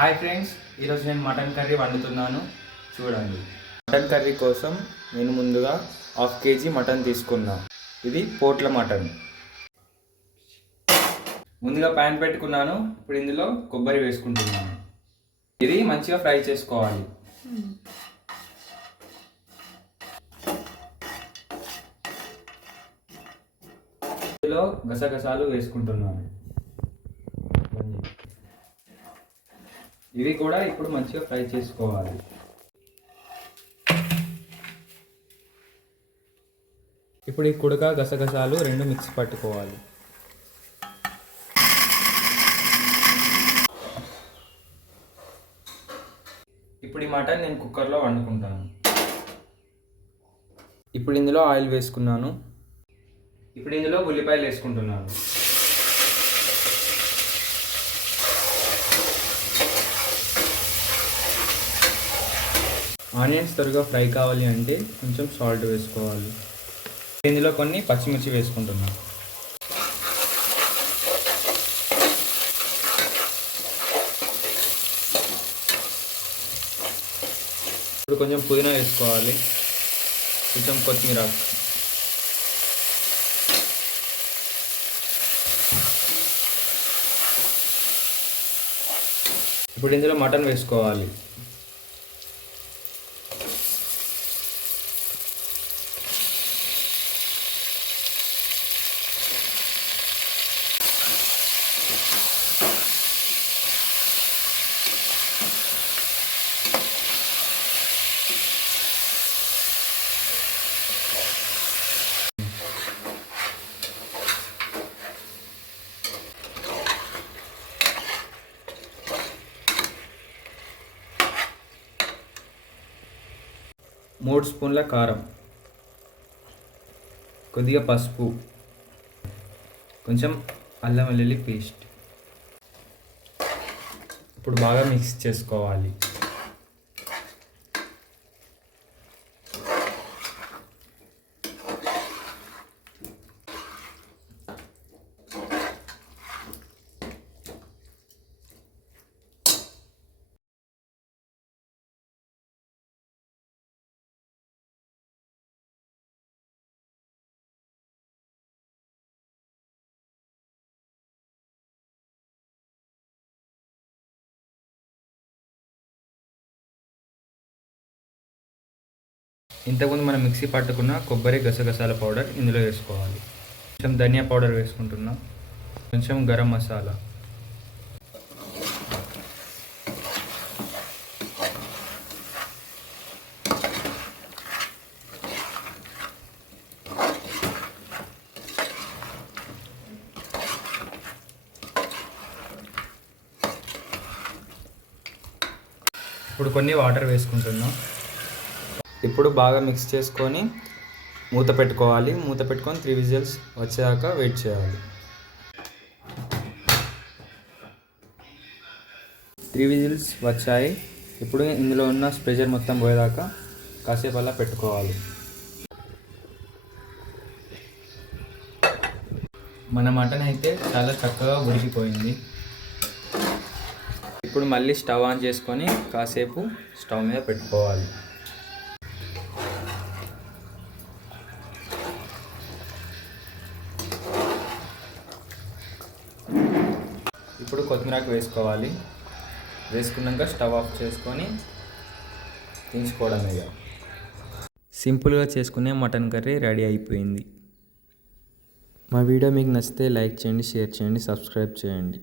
Hi friends, ఈరోజు నేను mutton curry వండుతున్నాను. చూడండి. మటన్ కర్రీ కోసం నేను ముందుగా 1/2 kg మటన్ తీసుకున్నా. ఇది పోట్ల మటన్. ముందుగా ప్యాన్ పెట్టుకున్నాను. ఇప్పుడు ఇందులో కొబ్బరి వేసుకుంటున్నాను. ఇది మంచిగా ఫ్రై చేసుకోవాలి. ఇందులో గసగసాలు వేసుకుంటున్నాను. ఇవి కూడా ఇప్పుడు మంచిగా ఫ్రై చేసుకోవాలి. ఇప్పుడు ఈ కుడక గసగసాలు రెండు మిక్స్ పట్టుకోవాలి. ఇప్పుడు ఈ మటన్ నేను కుక్కర్లో వండుకుంటాను. ఇప్పుడు ఇందులో ఆయిల్ వేసుకున్నాను. ఇప్పుడు ఇందులో ఉల్లిపాయలు వేసుకుంటున్నాను. ఆనియన్స్ త్వరగా ఫ్రై కావాలి అంటే కొంచెం సాల్ట్ వేసుకోవాలి. ఇందులో కొన్ని పచ్చిమిర్చి వేసుకుంటున్నాను. ఇప్పుడు కొంచెం పుదీనా వేసుకోవాలి, కొంచెం కొత్తిమీర. ఇప్పుడు ఇందులో మటన్ వేసుకోవాలి. మూడు స్పూన్ల కారం, కొద్దిగా పసుపు, కొంచెం అల్లం వెల్లుల్లి పేస్ట్. ఇప్పుడు బాగా మిక్స్ చేసుకోవాలి. ఇంతకుముందు మనం మిక్సీ పట్టుకున్న కొబ్బరి గసగసాల పౌడర్ ఇందులో వేసుకోవాలి. కొంచెం ధనియా పౌడర్ వేసుకుంటున్నాం, కొంచెం గరం మసాలా, ఇప్పుడు కొన్ని వాటర్ వేసుకుంటున్నాం. ఇప్పుడు బాగా మిక్స్ చేసుకొని మూత పెట్టుకోవాలి. మూత పెట్టుకొని 3 విజిల్స్ వచ్చేదాకా వెయిట్ చేయాలి. 3 విజిల్స్ వచ్చాయి. ఇప్పుడు ఇందులో ఉన్న ప్రెషర్ మొత్తం పోయేదాకా కాసేపు అలా పెట్టుకోవాలి. మన మటన్ అయితే చాలా చక్కగా ఉడికిపోయింది. ఇప్పుడు మళ్ళీ స్టవ్ ఆన్ చేసుకొని కాసేపు స్టవ్ మీద పెట్టుకోవాలి. ఇప్పుడు కొత్తిమీరకు వేసుకోవాలి. వేసుకున్నాక స్టవ్ ఆఫ్ చేసుకొని దించుకోవడమే. సింపుల్గా చేసుకునే మటన్ కర్రీ రెడీ అయిపోయింది. మా వీడియో మీకు నచ్చితే లైక్ చేయండి, షేర్ చేయండి, సబ్స్క్రైబ్ చేయండి.